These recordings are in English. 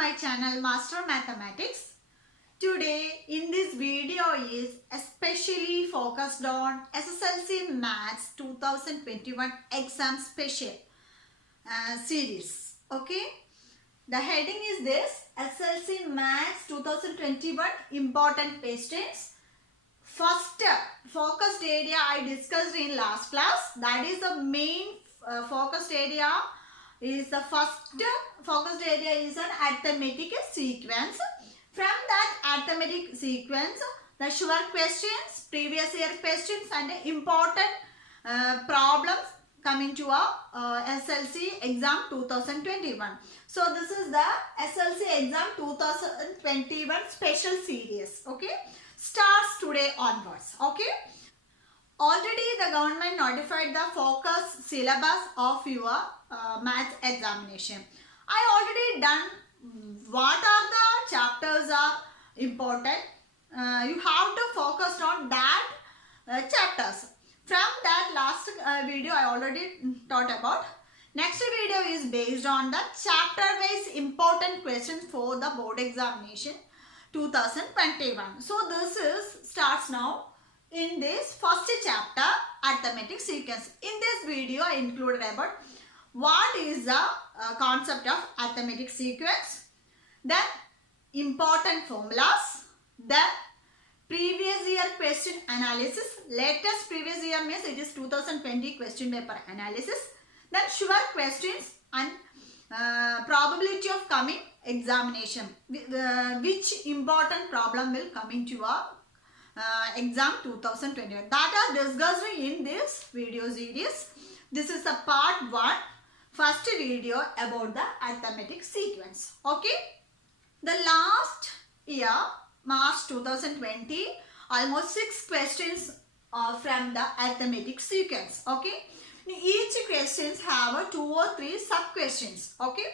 my channel Master Mathematics. Today in this video is especially focused on SSLC Maths 2021 exam special series. Okay, the heading is this: SSLC Maths 2021 important questions. First focused area I discussed in last class, that is the main focused area. Is the first focused area is an arithmetic sequence. From that arithmetic sequence, the sure questions, previous year questions and important problems coming to our SLC exam 2021. So this is the SLC exam 2021 special series. Okay, starts today onwards. Okay. Already the government notified the focus syllabus of your maths examination. I already done what are the chapters are important. You have to focus on that chapters. From that last video I already taught about. Next video is based on the chapter wise important questions for the board examination 2021. So this is starts now. In this first chapter, arithmetic sequence. In this video, I included about what is the concept of arithmetic sequence, then important formulas, then previous year question analysis. Latest previous year means it is 2020 question paper analysis. Then sure questions and probability of coming examination. Which important problem will come into our exam 2021, that are discussed in this video series. This is the part 1, first video about the arithmetic sequence. Okay, the last year March 2020 almost 6 questions are from the arithmetic sequence. Okay, each questions have 2 or 3 sub questions. Okay,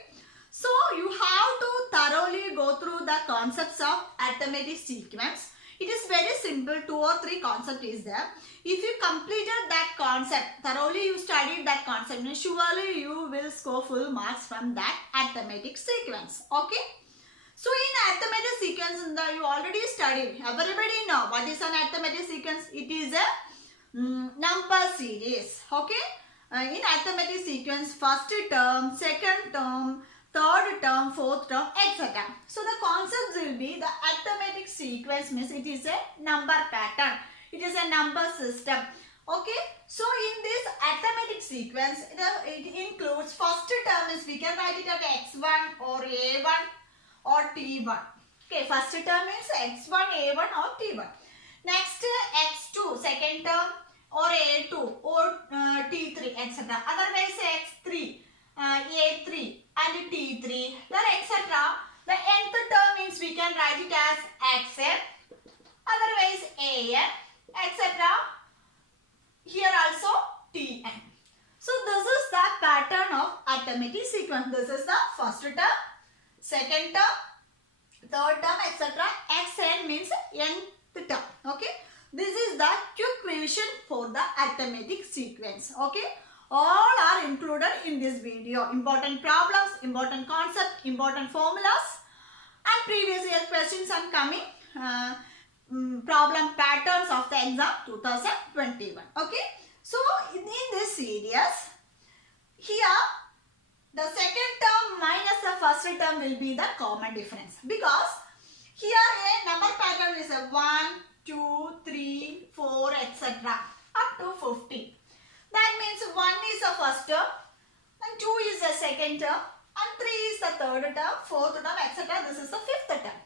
so you have to thoroughly go through the concepts of arithmetic sequence. It is very simple, 2 or 3 concept is there. If you completed that concept, thoroughly you studied that concept, surely you will score full marks from that arithmetic sequence. Okay. So in arithmetic sequence, you already studied. Everybody know what is an arithmetic sequence. It is a number series. Okay. In arithmetic sequence, first term, second term, third term, fourth term, etc. So the concepts will be the arithmetic sequence means it is a number pattern. It is a number system. Okay. So in this arithmetic sequence, it includes first term is we can write it as x1 or a1 or t1. Okay. First term is x1, a1 or t1. Next x2, second term or a2 or t3, etc. Otherwise x3. A3 and T3, then etc. The nth term means we can write it as xn, otherwise an, etc. Here also tn. So this is the pattern of arithmetic sequence. This is the first term, second term, third term, etc. xn means nth term. Okay. This is the quick revision for the arithmetic sequence. Okay. All are included in this video. Important problems, important concepts, important formulas and previous year questions and coming problem patterns of the exam 2021. Okay. So in this series, here the second term minus the first term will be the common difference, because here a number pattern is a 1, 2, 3, 4, etc. up to 50. That means 1 is the first term, and 2 is the second term, and 3 is the third term, fourth term, etc. This is the fifth term.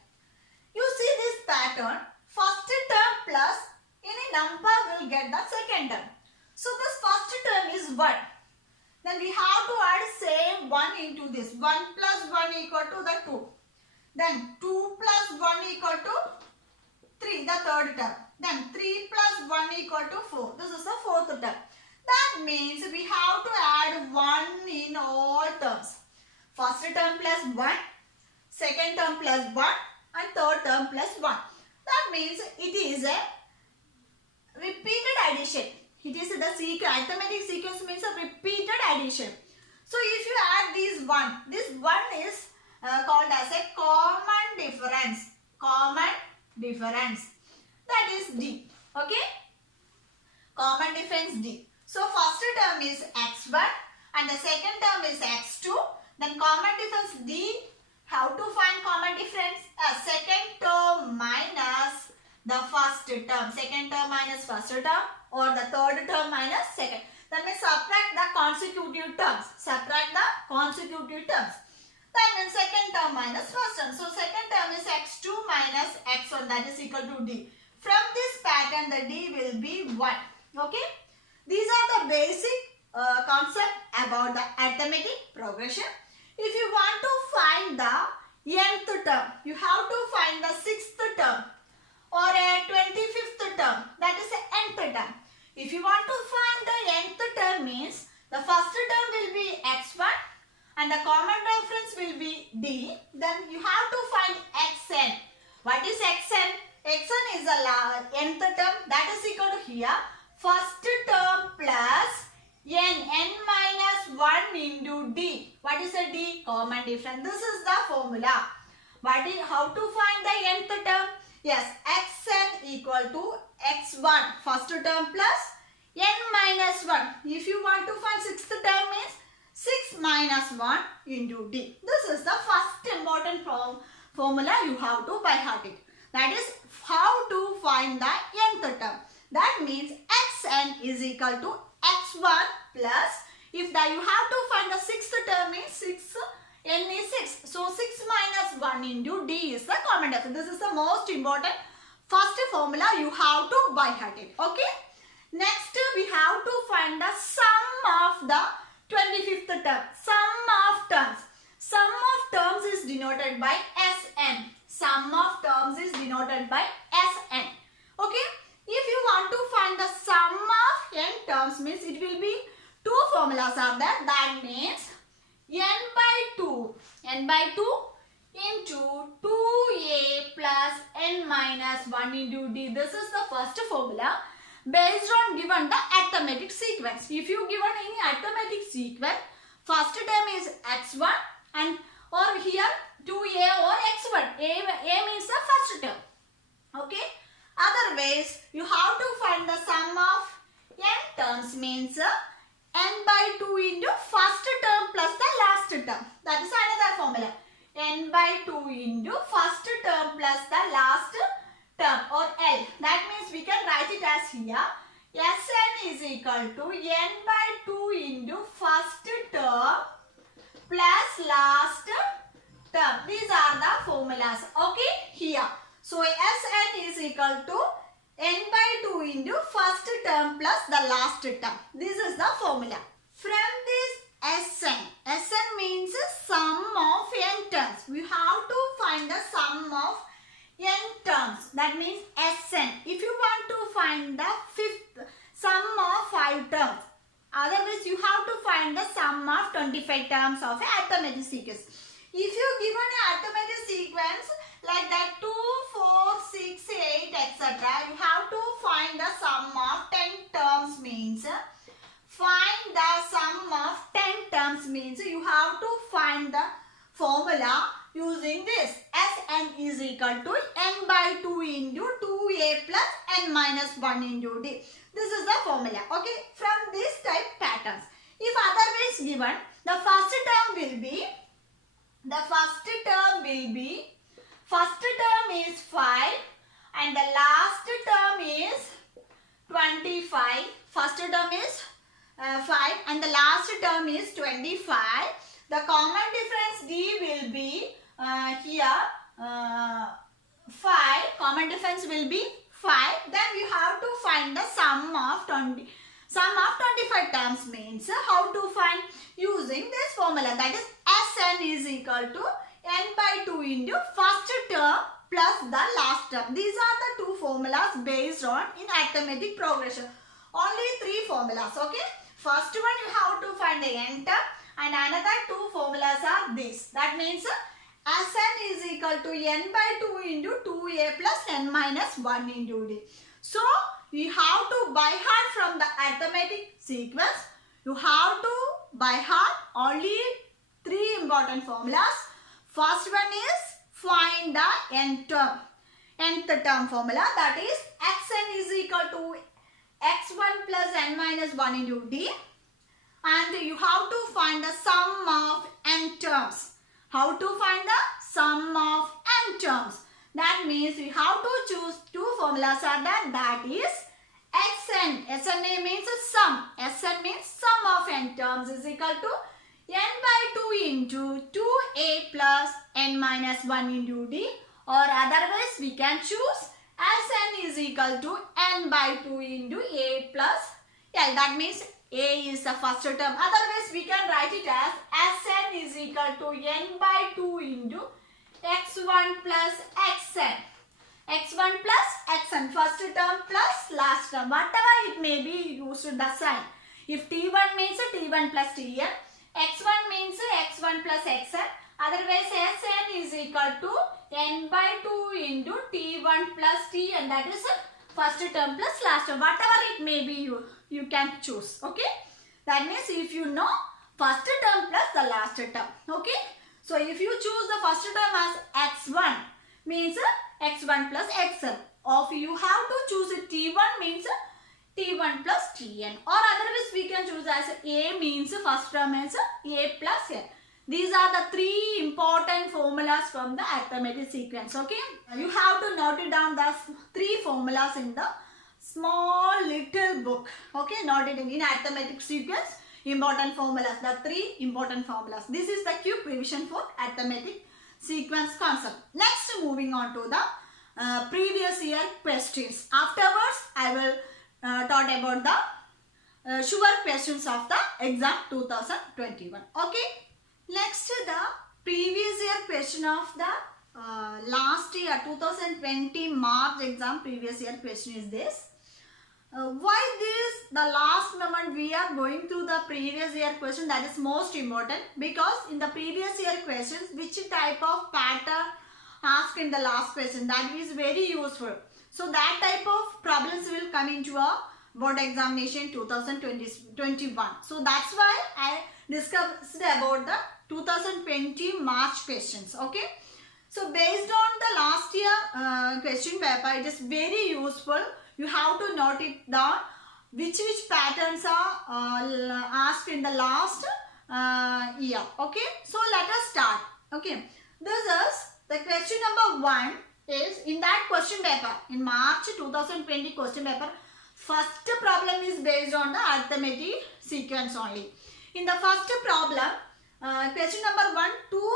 You see this pattern, first term plus any number will get the second term. So this first term is 1. Then we have to add same 1 into this. 1 plus 1 equal to the 2. Then 2 plus 1 equal to 3, the third term. Then 3 plus 1 equal to 4. This is the fourth term. That means we have to add 1 in all terms. First term plus 1, second term plus 1 and third term plus 1. That means it is a repeated addition. It is the arithmetic sequence means a repeated addition. So if you add this 1 is called as a common difference. Common difference. That is D. Okay. Common difference D. So first term is x1 and the second term is x2. Then common difference D. How to find common difference? Second term minus the first term. Second term minus first term, or the third term minus second. That means subtract the consecutive terms. Subtract the consecutive terms. That means second term minus first term. So second term is x2 minus x1, that is equal to D. From this pattern the D will be 1. Okay. These are the basic concept about the arithmetic progression. If you want to find the nth term, you have to find the 6th term or a 25th term, that is the nth term. If you want to find the nth term means the first term will be x1 and the common reference will be D. Then you have to find xn. What is xn? Xn is the nth term, that is equal to here first term plus n minus 1 into D. What is the D? Common difference. This is the formula. How to find the nth term? Yes, xn equal to x1 first term plus n minus 1. If you want to find 6th term means 6 minus 1 into D. This is the first important formula you have to by heart it. That is how to find the nth term. That means xn is equal to x1 plus, if you have to find the 6th term means 6, n is 6. So 6 minus 1 into D is the common difference. This is the most important first formula you have to by heart it. Okay. Next we have to find the sum of the 25th term. Sum of terms. Sum of terms is denoted by Sn. Sum of terms is denoted by Sn. Okay. If you want to find the sum of n terms means it will be two formulas are there. That means n by 2. N by 2 into 2a plus n minus 1 into D. This is the first formula based on given the arithmetic sequence. If you given any arithmetic sequence, first term is x1 and or here 2a or x1. A means the first term. Okay. Otherwise, you have to find the sum of n terms means n by 2 into first term plus the last term. That is another formula. N by 2 into first term plus the last term or L. That means we can write it as here. Sn is equal to n by 2 into first term plus last term. These are the formulas. Okay, here. So Sn is equal to n by 2 into first term plus the last term. This is the formula. From this Sn means sum of n terms. We have to find the sum of n terms. That means Sn. If you want to find the sum of 5 terms, otherwise you have to find the sum of 25 terms of a arithmetic sequence. If you given an arithmetic sequence like that 2, 4, 6, 8, etc. You have to find the sum of 10 terms means find the sum of 10 terms means you have to find the formula using this. Sn is equal to n by 2 into 2a plus n minus 1 into D. This is the formula. Okay. From this type patterns. If otherwise given, the first term will be first term is 5 and the last term is 25. First term is 5 and the last term is 25. The common difference D will be here 5. Common difference will be 5. Then we have to find the sum of 25 terms means how to find using this formula, that is Sn is equal to n by 2 into first term plus the last term. These are the two formulas based on in arithmetic progression. Only 3 formulas. Okay. First one you have to find the n term and another 2 formulas are this. That means Sn is equal to n by 2 into 2a plus n minus 1 into D. So we have to by heart from the arithmetic sequence. You have to by heart only 3 important formulas. First one is find the nth term formula, that is xn is equal to x1 plus n minus 1 into d, and you have to find the sum of n terms. How to find the sum of n terms? That means we have to choose two formulas are there, that is xn. Sn means sum. Sn means sum of n terms is equal to n by 2 into 2a plus n minus 1 into d, or otherwise we can choose Sn is equal to n by 2 into a plus l. That means a is the first term. Otherwise we can write it as Sn is equal to n by 2 into x1 plus xn. x1 plus xn, first term plus last term. Whatever it may be, used the sign. If t1 means t1 plus tn, x1 means x1 plus xn. Otherwise Sn is equal to n by 2 into t1 plus tn. That is first term plus last term. Whatever it may be, you can choose. Okay. That means if you know first term plus the last term. Okay. So if you choose the first term as x1 means x1 plus xn. Or if you have to choose t1 means t1 plus tn. Or otherwise we can choose as a means first term as a plus n. These are the three important formulas from the arithmetic sequence. Okay. You have to note it down, the three formulas in the small little book. Okay. Note it in arithmetic sequence. Important formulas. The three important formulas. This is the quick revision for arithmetic sequence concept. Next, moving on to the previous year questions. Afterwards, I will talk about the sure questions of the exam 2021. Okay. Next, the previous year question of the last year 2020 March exam previous year question is this. Why this the last moment we are going through the previous year question, that is most important, because in the previous year questions which type of pattern asked in the last question, that is very useful. So that type of problems will come into a board examination 2021. So that's why I discussed about the 2020 March questions. Okay. So based on the last year question paper, it is very useful. You have to note it down which patterns are asked in the last year. Okay. So let us start. Okay. This is the question number 1 is in that question paper in March 2020 question paper. First problem is based on the arithmetic sequence only. In the first problem, question number 1, 2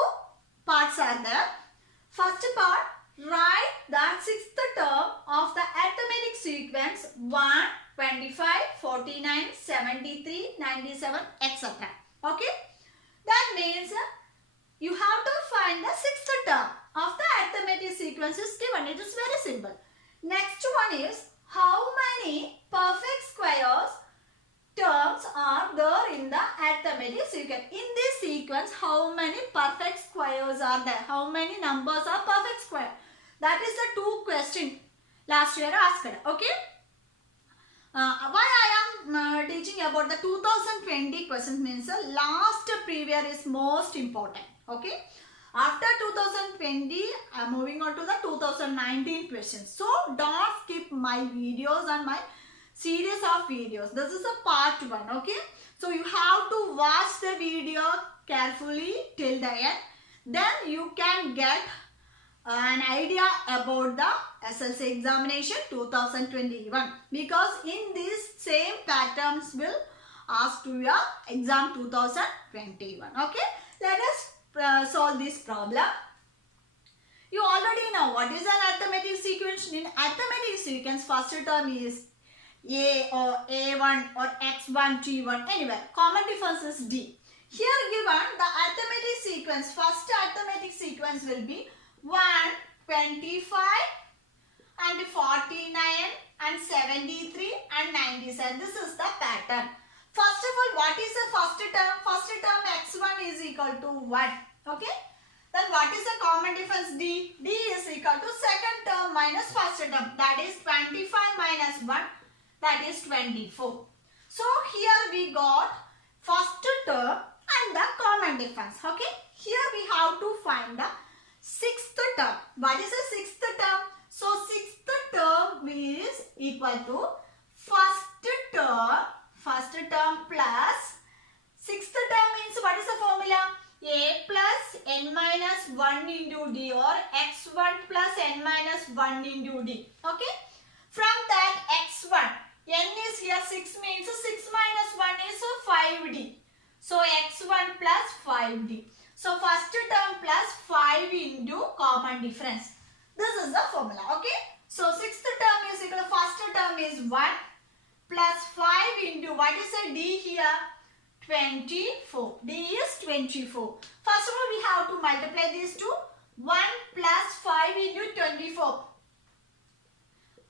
parts are there. First part, write the sixth term of the arithmetic sequence 1, 25, 49, 73, 97, etc. Okay. That means you have to find the sixth term of the arithmetic sequence is given. It is very simple. Next one is how many perfect squares terms are there in the arithmetic sequence. In this sequence, how many perfect squares are there? How many numbers are perfect square? That is the 2 questions last year asked. Okay. Why I am teaching about the 2020 questions means last previous is most important. Okay. After 2020, I am moving on to the 2019 questions. So don't skip my videos and my series of videos. This is a part 1. Okay. So you have to watch the video carefully till the end. Then you can get an idea about the SLC examination 2021. Because in these same patterns will ask to your exam 2021. Okay. Let us solve this problem. You already know what is an arithmetic sequence. In arithmetic sequence, first term is A or A1 or X1, T1, anywhere. Common difference is D. Here given the arithmetic sequence, first arithmetic sequence will be 1, 25 and 49 and 73 and 97. This is the pattern. First of all, what is the first term? First term x1 is equal to 1. Okay. Then what is the common difference D? D is equal to second term minus first term. That is 25 minus 1. That is 24. So here we got first term and the common common difference. Okay, here we have to find the sixth term. What is the sixth term? So sixth term is equal to first term plus sixth term means what is the formula? A plus n minus 1 into d or x1 plus n minus 1 into d. Okay. From that x1, n is here 6 means 6 minus 1 is 5d. So x1 plus 5d. So first term plus 5 into common difference. This is the formula. Okay. So sixth term is equal to first term is 1 plus 5 into what is the d here? 24. D is 24. First of all, we have to multiply these two. 1 plus 5 into 24.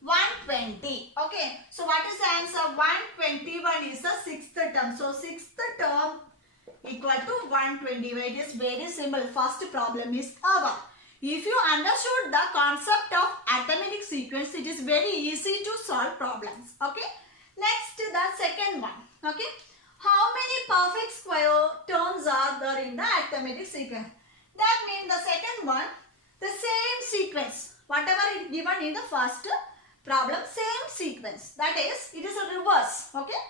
120. Okay. So what is the answer? 121 is the sixth term. So sixth term equal to 121. It is very simple. First problem is over. If you understood the concept of arithmetic sequence, it is very easy to solve problems. Okay. Next, the second one. Okay. How many perfect square terms are there in the arithmetic sequence? That means the second one, the same sequence. Whatever is given in the first problem, same sequence. That is, it is a reverse. Okay.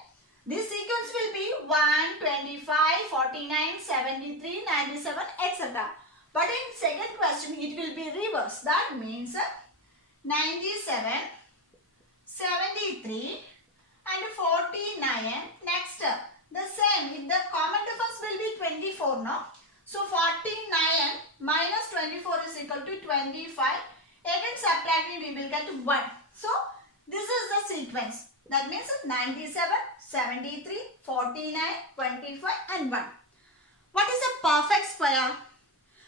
This sequence will be 1, 25, 49, 73, 97, etc. But in second question, it will be reverse. That means 97, 73 and 49. Next, the same. The common difference will be 24 now. So 49 minus 24 is equal to 25. Again subtracting, we will get 1. So this is the sequence. That means 97, 73, 49, 25 and 1. What is a perfect square?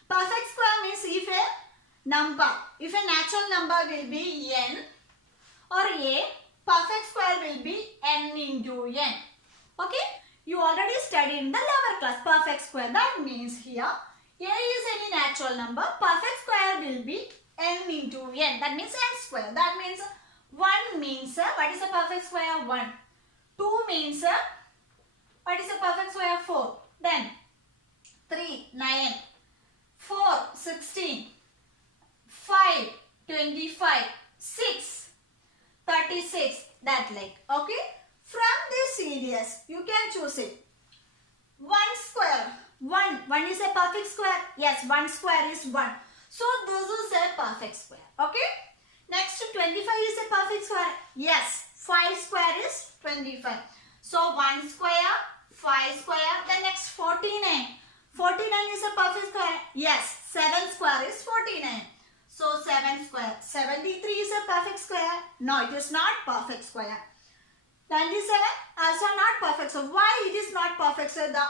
Perfect square means if a natural number will be n or a, perfect square will be n into n. Okay? You already studied in the lower class perfect square. That means here a is any natural number. Perfect square will be n into n. That means n square. That means 1 means what is a perfect square? 1. 2 means what is a perfect square? 4. Then 3, 9. 4, 16. 5, 25. 6, 36. That like. Okay. From this series, you can choose it. 1 square. 1 is a perfect square. Yes, 1 square is 1. So this is a perfect square. Okay. Next 25 is a perfect square. Yes, 5 square is 25. So 1 square, 5 square. The next 49. 49 is a perfect square. Yes, 7 square is 49. So 7 square. 73 is a perfect square. No, it is not perfect square. 97 also not perfect. So why it is not perfect? So the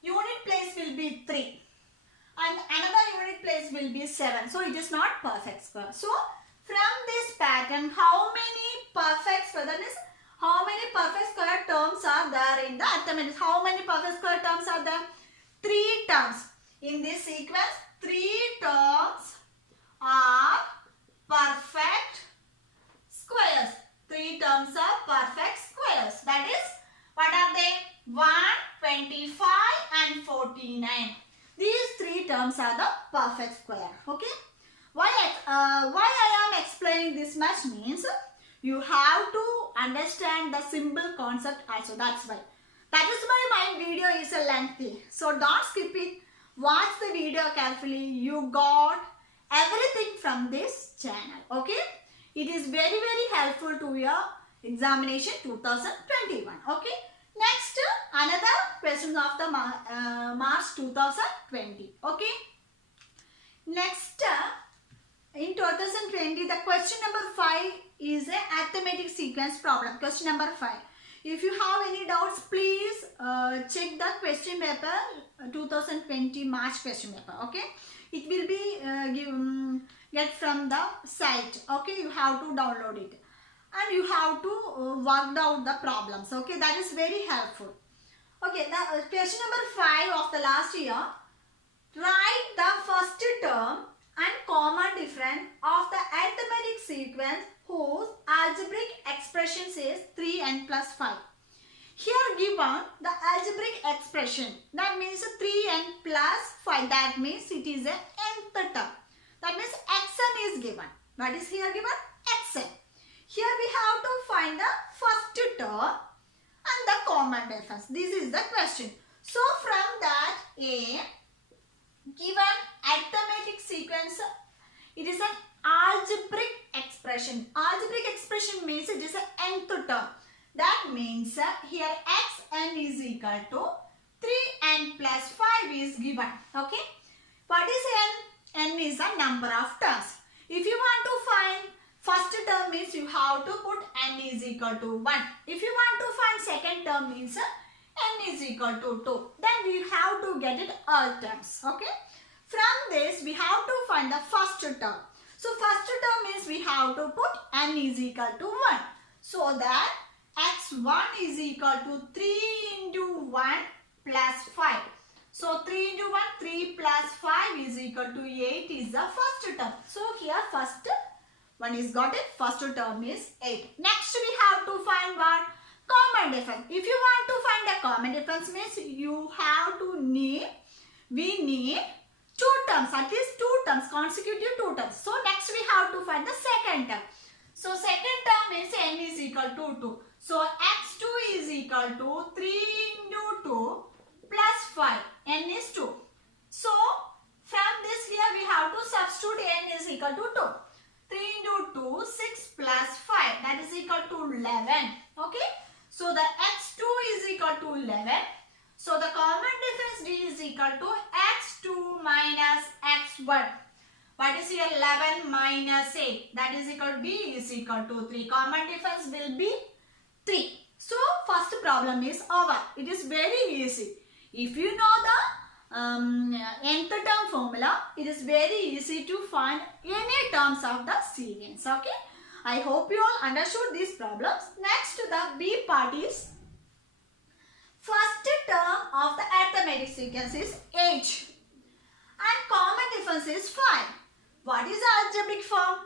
unit place will be 3 and another unit place will be 7. So it is not perfect square. So from this pattern, how many perfect square, that is how many perfect square terms are there in the arithmetic? How many perfect square terms are there? 3 terms. In this sequence, 3 terms are perfect squares. 3 terms are perfect squares. That is, what are they? 1, 25 and 49. These 3 terms are the perfect square. Okay. Why I am explaining this much means you have to understand the simple concept also. That's why. That is why my video is lengthy. So don't skip it. Watch the video carefully. You got everything from this channel. Okay. It is very helpful to your examination 2021. Okay. Next, another question of the March 2020. Okay. Next, in 2020, the question number 5 is a arithmetic sequence problem. Question number 5. If you have any doubts, please check the question paper 2020 March question paper. Okay. It will be get from the site. Okay. You have to download it. And you have to work out the problems. Okay. That is very helpful. Okay. The question number 5 of the last year. Write the first term and common difference of the arithmetic sequence whose algebraic expression is 3n plus 5. Here given the algebraic expression, that means 3n plus 5, that means it is a nth term. That means xn is given. What is here given? Xn. Here we have to find the first term and the common difference. This is the question. So from that, a given arithmetic sequence, it is an algebraic expression. Algebraic expression means it is an nth term. That means here xn is equal to 3n plus 5 is given. Okay. What is n? N is a number of terms. If you want to find first term means you have to put n is equal to 1. If you want to find second term means n is equal to 2. Then we have to get it all terms. Okay. From this we have to find the first term. So first term means we have to put n is equal to 1. So that x1 is equal to 3 into 1 plus 5. So 3 into 1, 3 plus 5 is equal to 8 is the first term. So here first one is got it. First term is 8. Next we have to find what? Common difference. If you want to find the common difference means you have to need, we need two terms, at least two terms, consecutive two terms. So next we have to find the second term. So second term means n is equal to 2. So x2 is equal to 3 into 2 plus 5. N is 2. So from this here we have to substitute n is equal to 2. 3 into 2, 6 plus 5, that is equal to 11. Okay. So the x2 is equal to 11. So the common difference d is equal to x2 minus x1. What is here? 11 minus 8. That is equal to b is equal to 3. Common difference will be 3. So first problem is over. It is very easy. If you know the nth term formula, it is very easy to find any terms of the sequence. Okay. I hope you all understood these problems. Next, the B part is first term of the arithmetic sequence is 8 and common difference is 5. What is the algebraic form?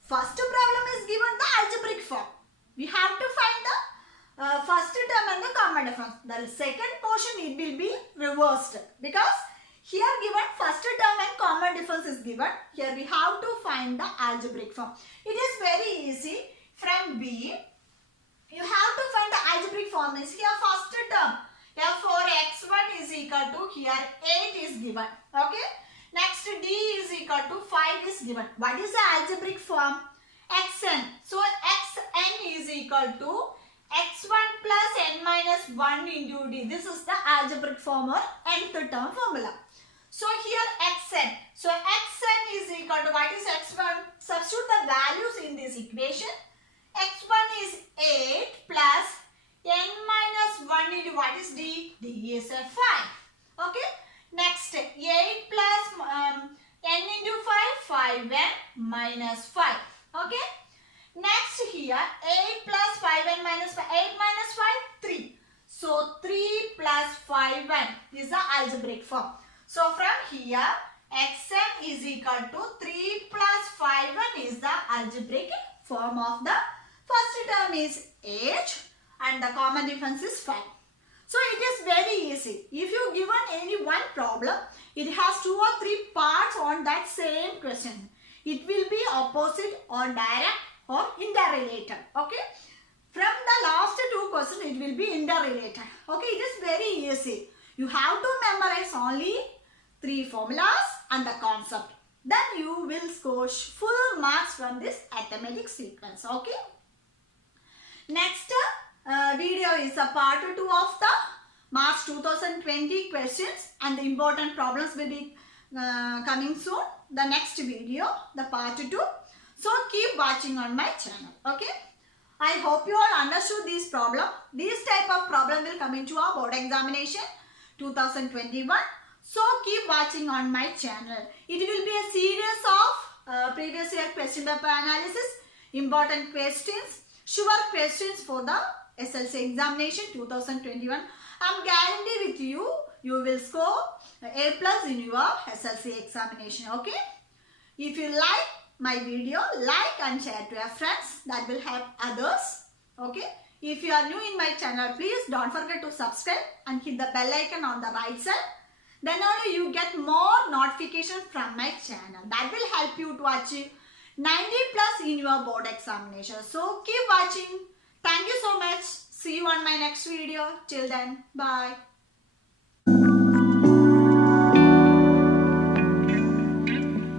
First problem is given the algebraic form. We have to find the first term and the common difference. The second portion it will be reversed because here given first term and common difference is given. Here we have to find the algebraic form. It is very easy. From B, you have to find the algebraic form is here first term. Here 4x1 is equal to here 8 is given. Okay. Next d is equal to 5 is given. What is the algebraic form? Xn. So xn is equal to x1 plus n minus 1 into d. This is the algebraic form or nth term formula. So here xn. So xn is equal to what is x1? Substitute the values in this equation. x1 is 8 plus n minus 1 into what is d? d is a 5. Okay. Next 8 plus n into 5, 5n minus 5. Okay. Next here 8 plus 5n minus 5, 8 minus 5, 3. So 3 plus 5n is the algebraic form. So from here xn is equal to 3 plus 5n is the algebraic form of the first term is 8 and the common difference is 5. So it is very easy. If you given any one problem, it has 2 or 3 parts on that same question. It will be opposite or direct or interrelated. Okay. From the last 2 questions, it will be interrelated. Okay. It is very easy. You have to memorize only 3 formulas and the concept. Then you will score full marks from this arithmetic sequence. Okay. Next video is a part 2 of the March 2020 questions and the important problems will be coming soon. The next video, the part 2. So keep watching on my channel. Okay. I hope you all understood this problem. This type of problem will come into our board examination 2021. So keep watching on my channel. It will be a series of previous year question paper analysis, important questions, sure questions for the SLC examination 2021. I am guarantee with you, you will score A+ in your SLC examination. Okay. If you like my video, like and share to your friends. That will help others. Okay. If you are new in my channel, please don't forget to subscribe and hit the bell icon on the right side. Then only you get more notifications from my channel. That will help you to achieve 90 plus in your board examination. So keep watching. Thank you so much. See you on my next video. Till then, bye.